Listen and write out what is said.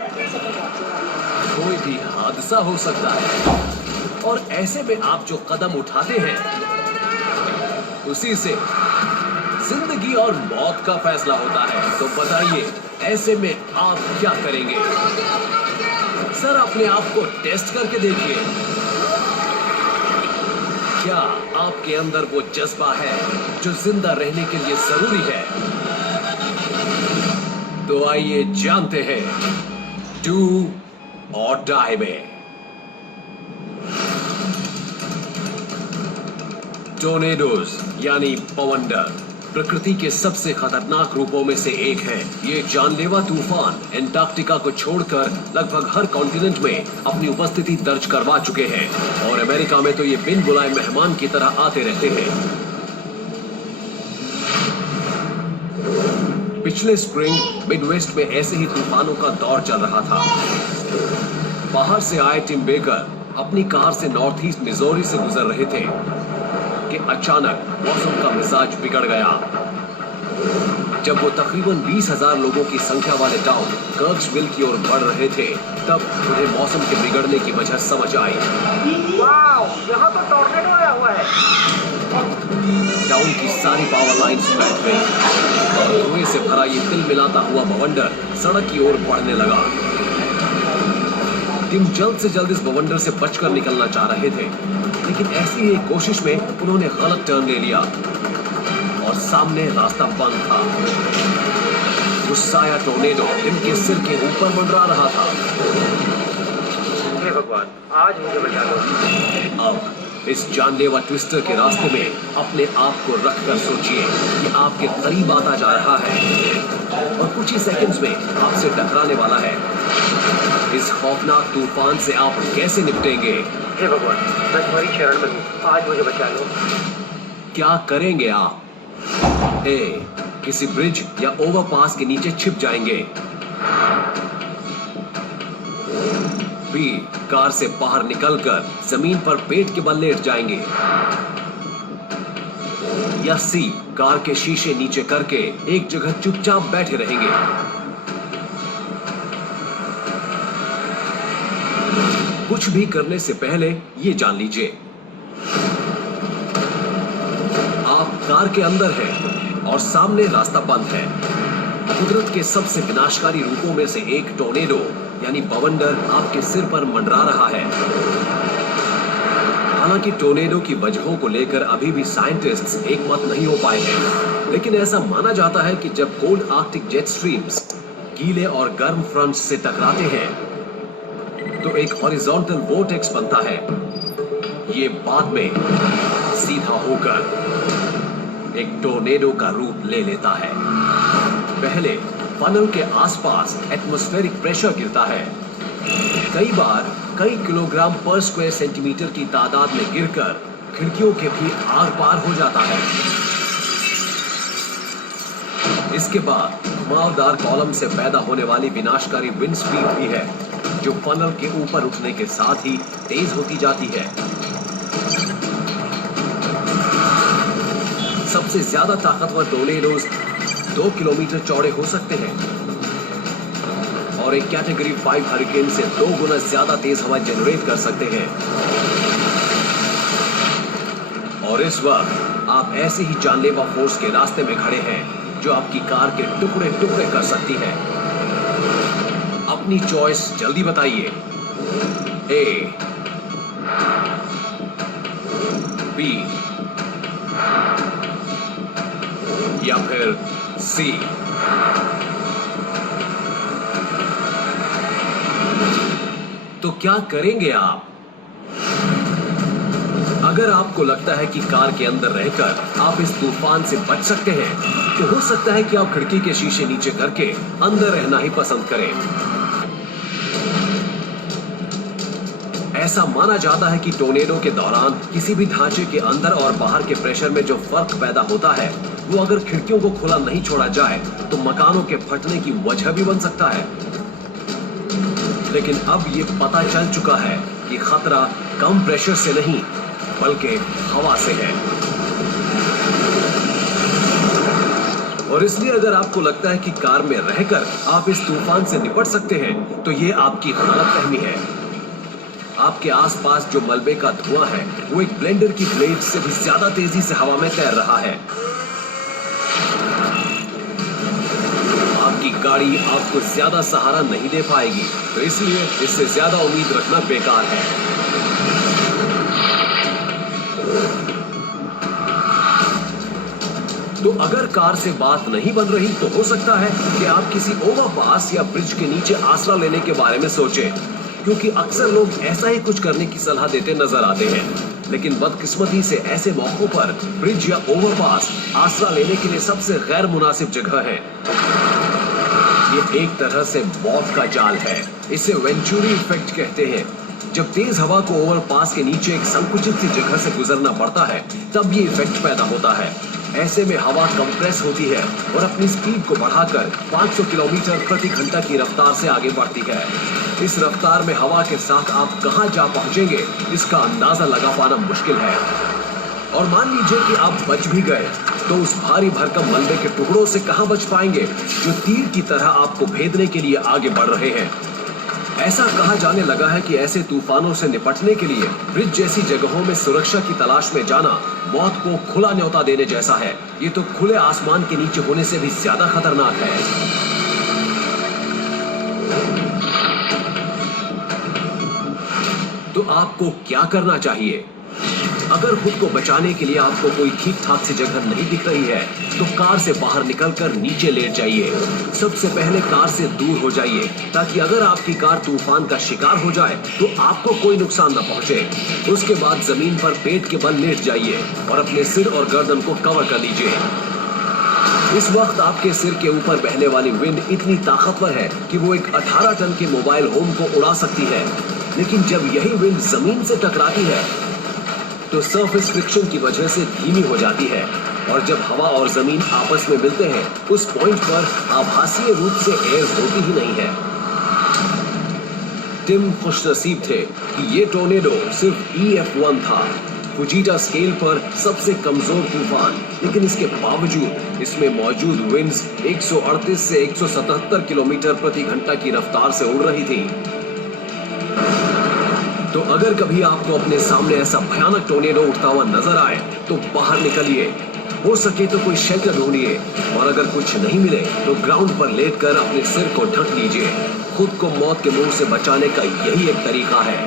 कोई भी हादसा हो सकता है और ऐसे में आप जो कदम उठाते हैं उसी से जिंदगी और मौत का फैसला होता है। तो बताइए, ऐसे में आप क्या करेंगे? सर, अपने आप को टेस्ट करके देखिए। क्या आपके अंदर वो जज्बा है जो जिंदा रहने के लिए जरूरी है? तो आइए जानते हैं डू और डाई में। टोर्नेडोज यानी बवंडर प्रकृति के सबसे खतरनाक रूपों में से एक है। ये जानलेवा तूफान एंटार्कटिका को छोड़कर लगभग हर कॉन्टिनेंट में अपनी उपस्थिति दर्ज करवा चुके हैं और अमेरिका में तो ये बिन बुलाए मेहमान की तरह आते रहते हैं। पिछले स्प्रिंग मिडवेस्ट में ऐसे ही तूफानों का दौर चल रहा था। बाहर से आए टिम बेकर अपनी कार से नॉर्थ ईस्ट मिजोरी से गुजर रहे थे कि अचानक मौसम का मिजाज बिगड़ गया। जब वो तकरीबन 20,000 लोगों की संख्या वाले टाउन कर्क्सविल की ओर बढ़ रहे थे, तब उन्हें मौसम के बिगड़ने की वजह समझ आई। वाओ, यहाँ तो टॉर्नेडो आया हुआ है। टाउन की सारी पावर लाइन्स बैठ गई और धुएं से भरा ये तिल मिलाता हुआ बवंडर सड़क की ओर बढ़ने लगा। टिम जल्द से जल्द इस बवंडर से बचकर निकलना चाह रहे थे, लेकिन ऐसी ही एक कोशिश में उन्होंने गलत टर्न ले लिया और सामने रास्ता बंद था। गुस्साया टोर्नेडो टिम के सिर के ऊपर मंडरा रहा था। हे भगवान, आज मुझे बचा लो। अब इस जानलेवा ट्विस्टर के रास्ते में अपने आप को रखकर सोचिए कि आपके करीब आता जा रहा है और कुछ ही सेकंड्स में आपसे टकराने वाला है। इस खौफनाक तूफान से आप कैसे निपटेंगे? हे भगवान, मैं तुम्हारी शरण में हूँ, आज मुझे बचा लो। क्या करेंगे आप? ए, किसी ब्रिज या ओवरपास के नीचे छिप जाएंगे। बी, कार से बाहर निकलकर जमीन पर पेट के बल लेट जाएंगे। या सी, कार के शीशे नीचे करके एक जगह चुपचाप बैठे रहेंगे। कुछ भी करने से पहले ये जान लीजिए, आप कार के अंदर हैं और सामने रास्ता बंद है। कुदरत के सबसे विनाशकारी रूपों में से एक टोर्नेडो यानी बवंडर आपके सिर पर मंडरा रहा है। हालांकि टोर्नेडो की वजहों को लेकर अभी भी साइंटिस्ट्स एकमत नहीं हो पाए हैं, लेकिन ऐसा माना जाता है कि जब कोल्ड आर्कटिक जेट स्ट्रीम्स गीले और गर्म फ्रंट्स से टकराते हैं तो एक हॉरिजॉन्टल वोर्टेक्स बनता है। ये बाद में सीधा होकर एक टोर्नेडो का रूप ले लेता है। पहले फनल के आसपास एटमॉस्फेरिक प्रेशर गिरता है। कई बार कई किलोग्राम पर स्क्वायर सेंटीमीटर की तादाद में गिरकर खिड़कियों के भी आर पार हो जाता है। इसके बाद घुमावदार कॉलम से पैदा होने वाली विनाशकारी विंड स्पीड भी है, जो फनल के ऊपर उठने के साथ ही तेज होती जाती है। सबसे ज्यादा ताकतवर टोर्नेडोज 2 किलोमीटर चौड़े हो सकते हैं और एक कैटेगरी 5 हरिकेन से 2 गुना ज्यादा तेज हवा जनरेट कर सकते हैं। और इस वक्त आप ऐसे ही जानलेवा फोर्स के रास्ते में खड़े हैं जो आपकी कार के टुकड़े टुकड़े कर सकती है। अपनी चॉइस जल्दी बताइए। ए, बी या फिर सी। तो क्या करेंगे आप? अगर आपको लगता है कि कार के अंदर रहकर आप इस तूफान से बच सकते हैं, तो हो सकता है कि आप खिड़की के शीशे नीचे करके अंदर रहना ही पसंद करें। ऐसा माना जाता है कि टोर्नेडो के दौरान किसी भी ढांचे के अंदर और बाहर के प्रेशर में जो फर्क पैदा होता है, वो अगर खिड़कियों को खुला नहीं छोड़ा जाए तो मकानों के फटने की वजह भी बन सकता है। लेकिन अब ये पता चल चुका है कि खतरा कम प्रेशर से नहीं बल्कि हवा से है। और इसलिए अगर आपको लगता है कि कार में रहकर आप इस तूफान से निपट सकते हैं, तो ये आपकी गलतफहमी है। आपके आसपास जो मलबे का धुआं है, वो एक ब्लेंडर की ब्लेड से भी ज्यादा तेजी से हवा में तैर रहा है। आपकी गाड़ी आपको ज्यादा सहारा नहीं दे पाएगी, तो इसलिए इससे ज्यादा उम्मीद रखना बेकार है। तो अगर कार से बात नहीं बन रही, तो हो सकता है कि आप किसी ओवरपास या ब्रिज के नीचे आसरा लेने के बारे में सोचें, क्योंकि अक्सर लोग ऐसा ही कुछ करने की सलाह देते नजर आते हैं। लेकिन बदकिस्मती से ऐसे मौकों पर ब्रिज या ओवरपास आसरा लेने के लिए सबसे गैर मुनासिब जगह है। ये एक तरह से मौत का जाल है। इसे वेंचुरी इफेक्ट कहते हैं। जब तेज हवा को ओवरपास के नीचे एक संकुचित सी जगह से गुजरना पड़ता है, तब ये इफेक्ट पैदा होता है। ऐसे में हवा कंप्रेस होती है और अपनी स्पीड को बढ़ाकर 500 किलोमीटर प्रति घंटा की रफ्तार से आगे बढ़ती है। इस रफ्तार में हवा के साथ आप कहां जा पहुंचेंगे, इसका अंदाजा लगा पाना मुश्किल है। और मान लीजिए कि आप बच भी गए, तो उस भारी भरकम मलबे के टुकड़ों से कहां बच पाएंगे, जो तीर की तरह आपको भेदने के लिए आगे बढ़ रहे हैं। ऐसा कहा जाने लगा है कि ऐसे तूफानों से निपटने के लिए ब्रिज जैसी जगहों में सुरक्षा की तलाश में जाना मौत को खुला न्योता देने जैसा है। ये तो खुले आसमान के नीचे होने से भी ज्यादा खतरनाक है। तो आपको क्या करना चाहिए? अगर खुद को बचाने के लिए आपको कोई ठीक ठाक सी जगह नहीं दिख रही है, तो कार से बाहर निकलकर नीचे लेट जाइए। सबसे पहले कार से दूर हो जाइए, ताकि अगर आपकी कार तूफान का शिकार हो जाए तो आपको कोई नुकसान न पहुंचे। उसके बाद जमीन पर पेट के बल लेट जाइए और अपने सिर और गर्दन को कवर कर लीजिए। इस वक्त आपके सिर के ऊपर बहने वाली विंड इतनी ताकतवर है कि वो एक 18 टन के मोबाइल होम को उड़ा सकती है। लेकिन जब यही विंड जमीन से टकराती है, तो सरफेस फ्रिक्शन की वजह से धीमी हो जाती है, और जब हवा और जमीन आपस में मिलते हैं, उस पॉइंट पर आभासीय रूप से एयर होती ही नहीं है। टिम खुशनसीब थे कि ये टोर्नेडो सिर्फ EF1 था, फुजीटा स्केल पर सबसे कमजोर तूफान, लेकिन इसके बावजूद इसमें मौजूद विंड्स 138 से 177 किलोमीटर प्रति घंटा की रफ्तार से उड़ रही थी। तो अगर कभी आपको अपने सामने ऐसा भयानक टोर्नेडो उठता हुआ नजर आए, तो बाहर निकलिए। हो सके तो कोई शेल्टर ढूंढिए, और अगर कुछ नहीं मिले तो ग्राउंड पर लेटकर अपने सिर को ढक लीजिए। खुद को मौत के मुंह से बचाने का यही एक तरीका है।